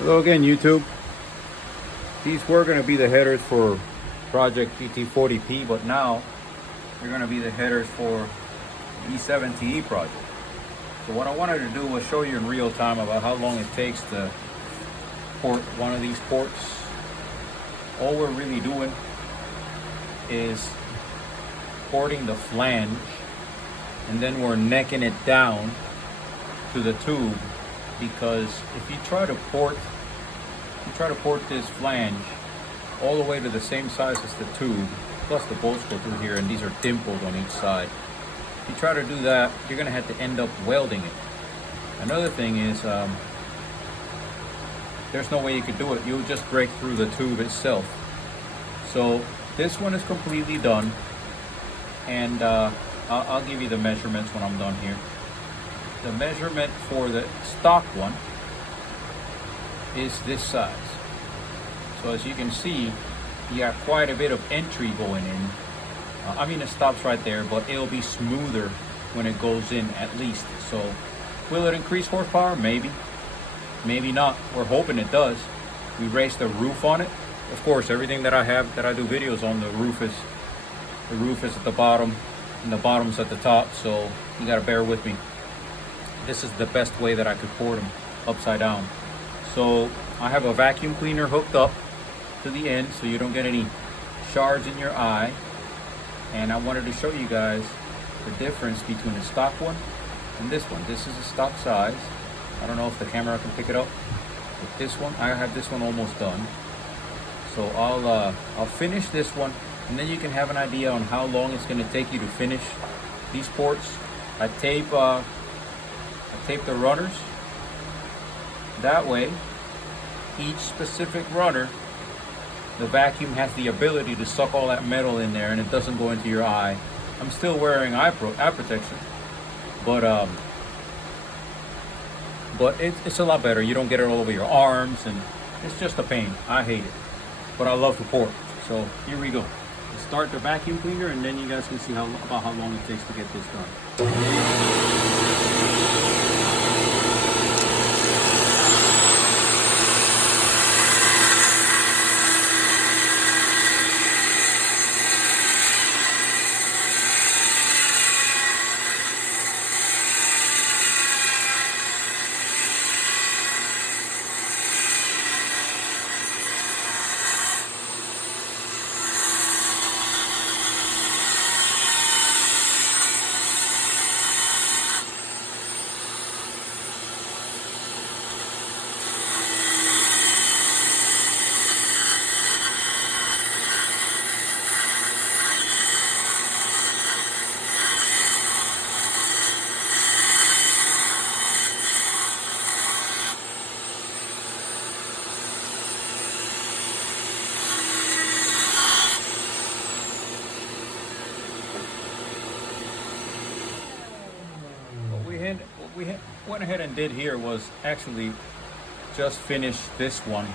Hello again, YouTube. These were going to be the headers for Project GT40P, but now they're going to be the headers for E7TE project. So what I wanted to do was show you in real time about how long it takes to port one of these ports. All we're really doing is porting the flange, and then we're necking it down to the tube, because if you try to port this flange all the way to the same size as the tube, plus the bolts go through here and these are dimpled on each side. If you try to do that, you're gonna have to end up welding it. Another thing is there's no way you could do it. You'll just break through the tube itself. So this one is completely done, and I'll give you the measurements when I'm done here. The measurement for the stock one is this size. So as you can see, you got quite a bit of entry going in. I mean, it stops right there, but it'll be smoother when it goes in at least. So will it increase horsepower? Maybe. Maybe not. We're hoping it does. We raised the roof on it. Of course, everything that I have, that I do videos on, the roof is at the bottom and the bottom's at the top. So you gotta bear with me. This is the best way that I could port them, upside down. So I have a vacuum cleaner hooked up to the end so you don't get any shards in your eye. And I wanted to show you guys the difference between the stock one and this one. This is a stock size. I don't know if the camera can pick it up. But this one, I have this one almost done. So I'll finish this one, and then you can have an idea on how long it's going to take you to finish these ports. I tape the runners. That way, each specific runner, the vacuum has the ability to suck all that metal in there and it doesn't go into your eye. I'm still wearing eye protection, but it's a lot better. You don't get it all over your arms, and it's just a pain. I hate it, but I love to port. So here we go. Let's start the vacuum cleaner, and then you guys can see about how long it takes to get this done. What we went ahead and did here was actually just finish this one.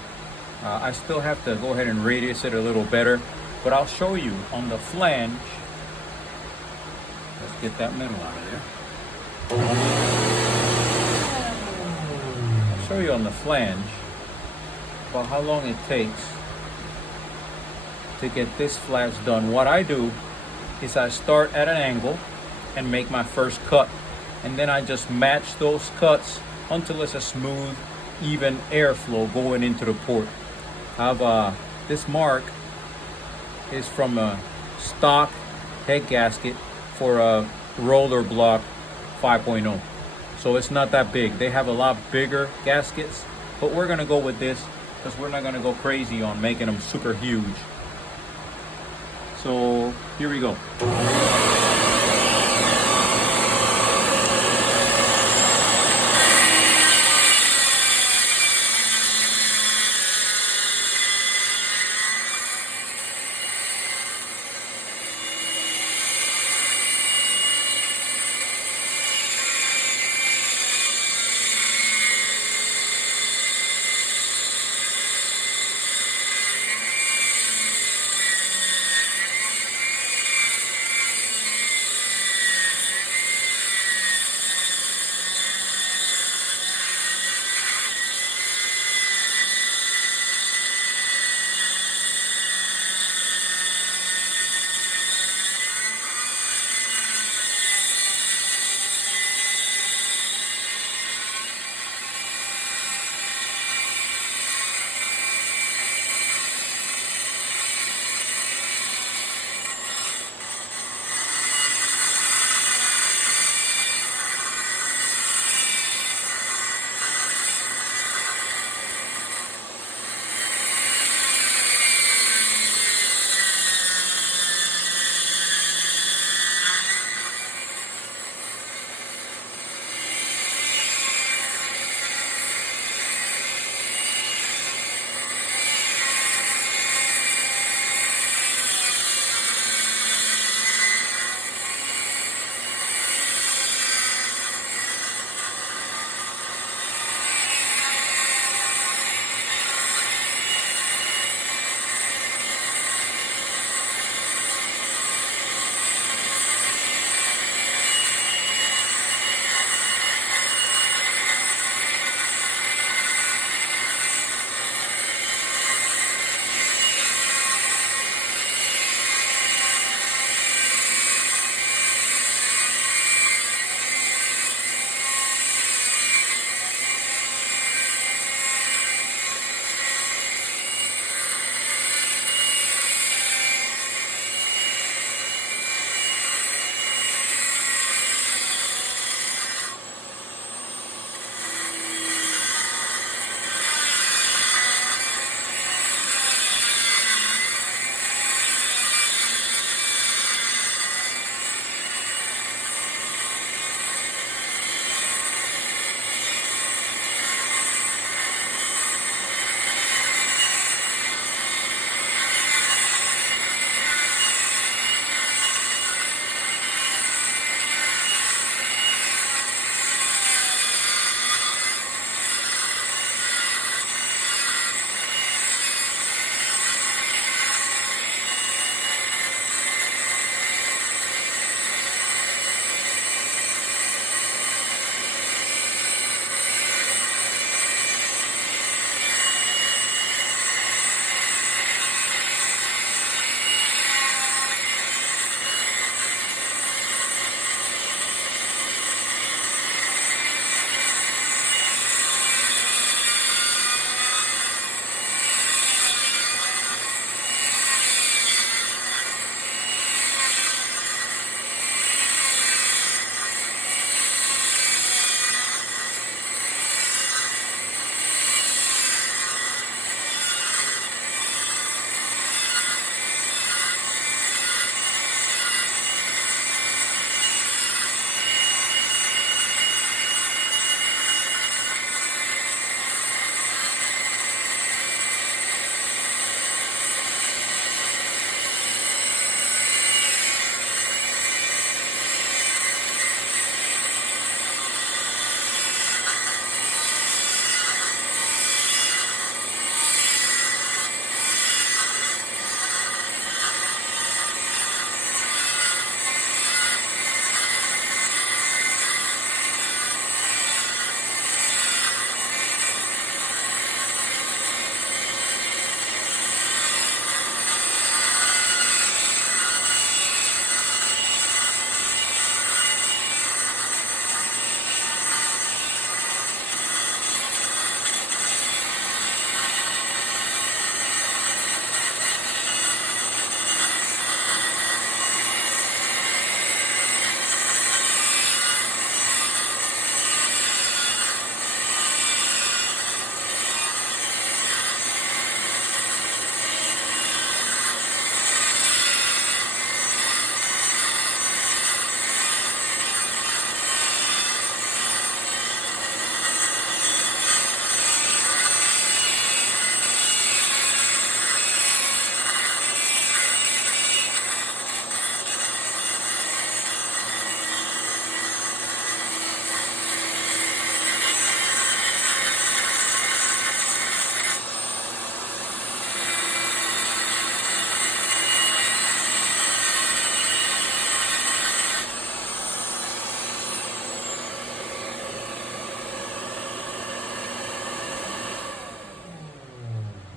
I still have to go ahead and radius it a little better, but I'll show you on the flange. Let's get that metal out of there. I'll show you on the flange about how long it takes to get this flange done. What I do is I start at an angle and make my first cut, and then I just match those cuts until it's a smooth, even airflow going into the port. This mark is from a stock head gasket for a roller block 5.0. So it's not that big. They have a lot bigger gaskets, but we're gonna go with this because we're not gonna go crazy on making them super huge. So here we go.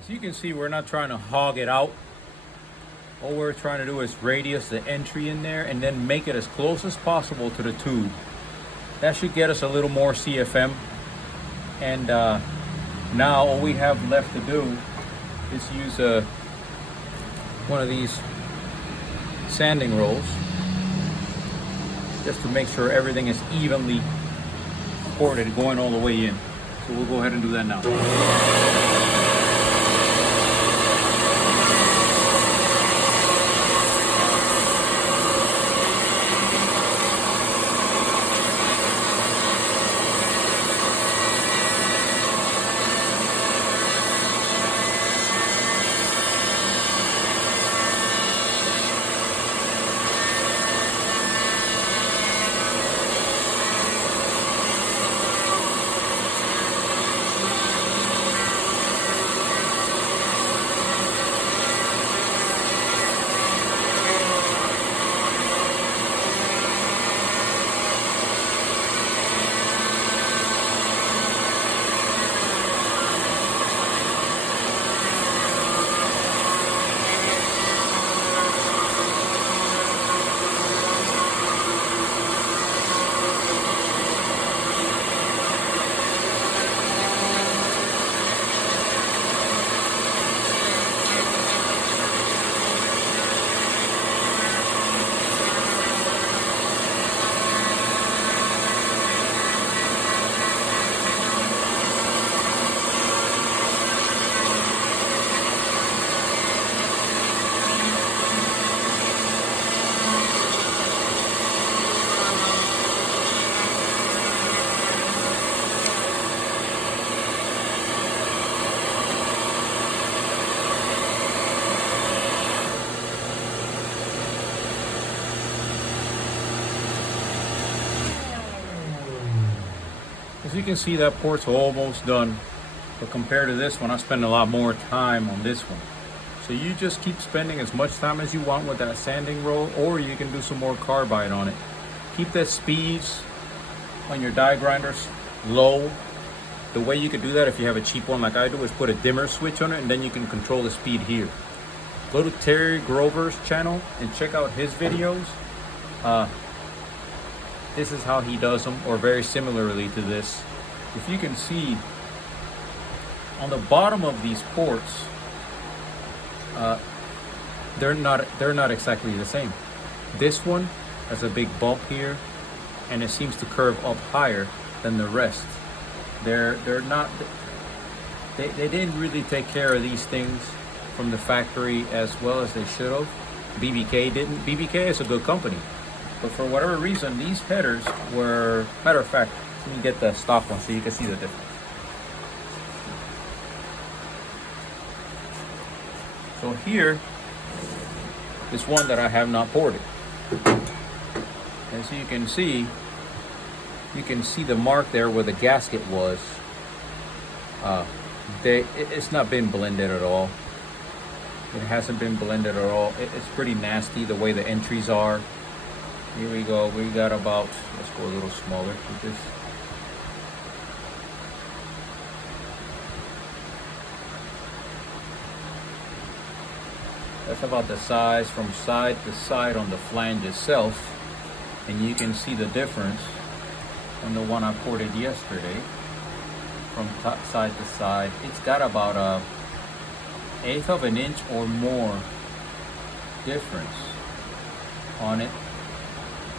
As you can see, we're not trying to hog it out. All we're trying to do is radius the entry in there and then make it as close as possible to the tube. That should get us a little more CFM. And now all we have left to do is use one of these sanding rolls just to make sure everything is evenly ported going all the way in. So we'll go ahead and do that now. As you can see, that port's almost done, but compared to this one, I spend a lot more time on this one. So you just keep spending as much time as you want with that sanding roll, or you can do some more carbide on it. Keep the speeds on your die grinders low. The way you could do that if you have a cheap one like I do is put a dimmer switch on it, and then you can control the speed here. Go to Terry Grover's channel and check out his videos. This is how he does them, or very similarly to this. If you can see on the bottom of these ports, they're not exactly the same. This one has a big bump here, and it seems to curve up higher than the rest. They're not. They didn't really take care of these things from the factory as well as they should have. BBK didn't. BBK is a good company. But for whatever reason, these headers were, matter of fact, let me get the stock one so you can see the difference. So here is one that I have not ported. As you can see the mark there where the gasket was. It's not been blended at all. It hasn't been blended at all. It's pretty nasty the way the entries are. Here we go. We got about, let's go a little smaller with this. That's about the size from side to side on the flange itself. And you can see the difference on the one I ported yesterday. From top side to side, it's got about a 1/8 of an inch or more difference on it.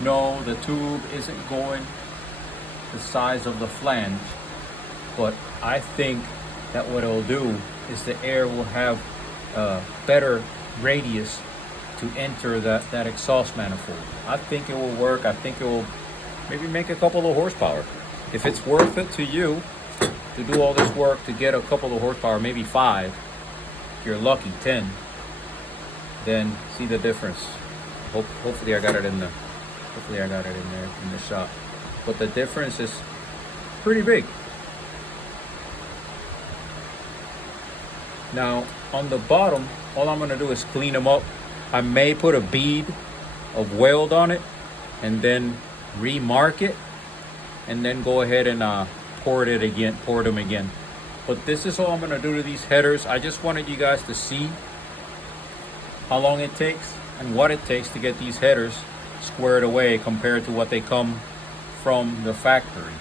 No, the tube isn't going the size of the flange, but I think that what it'll do is the air will have a better radius to enter that exhaust manifold. I think it will work. I think it will maybe make a couple of horsepower. If it's worth it to you to do all this work to get a couple of horsepower, maybe 5, if you're lucky 10, then see the difference. Hopefully I got it in there in the shop. But the difference is pretty big. Now on the bottom, all I'm going to do is clean them up. I may put a bead of weld on it and then remark it, and then go ahead and pour them again. But this is all I'm gonna do to these headers. I just wanted you guys to see how long it takes and what it takes to get these headers squared away compared to what they come from the factory.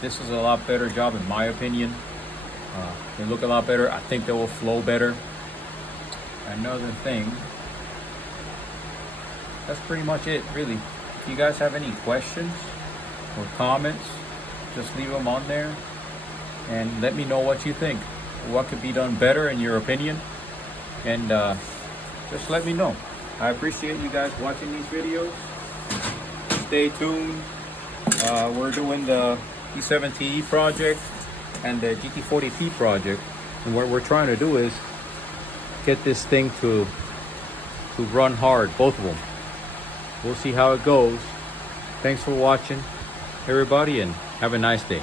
This is a lot better job in my opinion. They look a lot better. I think they will flow better. Another thing, that's pretty much it really. If you guys have any questions or comments, just leave them on there and let me know what you think. What could be done better in your opinion, and just let me know. I appreciate you guys watching these videos. Stay tuned. We're doing the E70E project and the GT40P project, and what we're trying to do is get this thing to run hard, both of them. We'll see how it goes. Thanks for watching, everybody, and have a nice day.